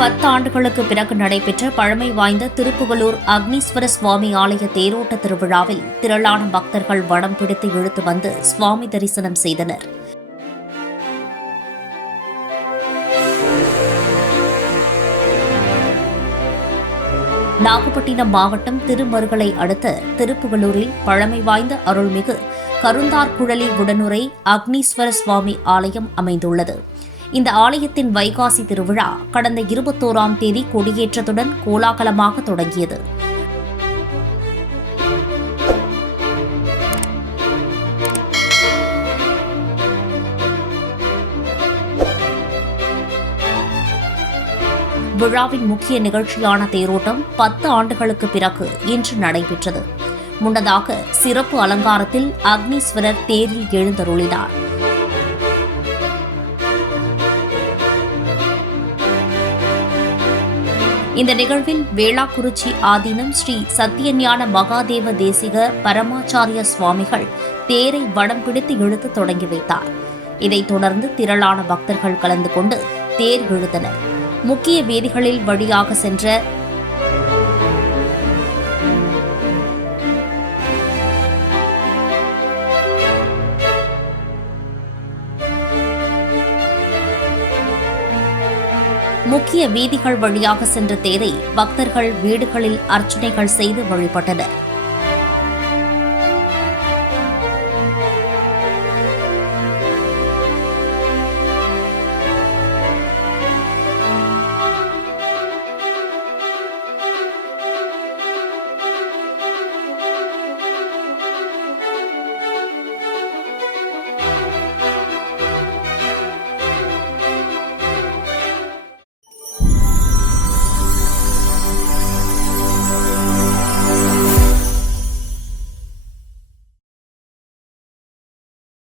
10 ஆண்டுகளுக்கு பிறகு நடைபெற்ற பழமை வாய்ந்த திருப்புகலூர் அக்னீஸ்வர சுவாமி ஆலய தேரோட்ட திருவிழாவில் திரளான பக்தர்கள் வடம் பிடித்து இழுத்து வந்து சுவாமி தரிசனம் செய்தனர். நாகப்பட்டினம் மாவட்டம் திருமருகலை அடுத்த திருப்புகலூரில் பழமை வாய்ந்த அருள்மிகு கருந்தார்குழலி உடனுறை அக்னீஸ்வர சுவாமி ஆலயம் அமைந்துள்ளது. இந்த ஆலயத்தின் வைகாசி திருவிழா கடந்த 21ஆம் தேதி கொடியேற்றத்துடன் கோலாகலமாக தொடங்கியது. விழாவின் முக்கிய நிகழ்ச்சியான தேரோட்டம் 10 ஆண்டுகளுக்கு பிறகு இன்று நடைபெற்றது. முன்னதாக சிறப்பு அலங்காரத்தில் அக்னீஸ்வரர் தேரில் எழுந்தருளினார். இந்த நிகழ்வில் வேளாக்குறிச்சி ஆதீனம் ஸ்ரீ சத்தியஞான மகாதேவ தேசிக பரமாச்சாரிய சுவாமிகள் தேரை வடம் பிடித்து இழுத்து தொடங்கி வைத்தார். இதைத் தொடர்ந்து திரளான பக்தர்கள் கலந்து கொண்டு தேர் இழுத்தனர். முக்கிய வீதிகளில் வழியாக சென்ற முக்கிய வீதிகள் வழியாக சென்ற தேரை பக்தர்கள் வீடுகளில் அர்ச்சனைகள் செய்து வழிபட்டனர்.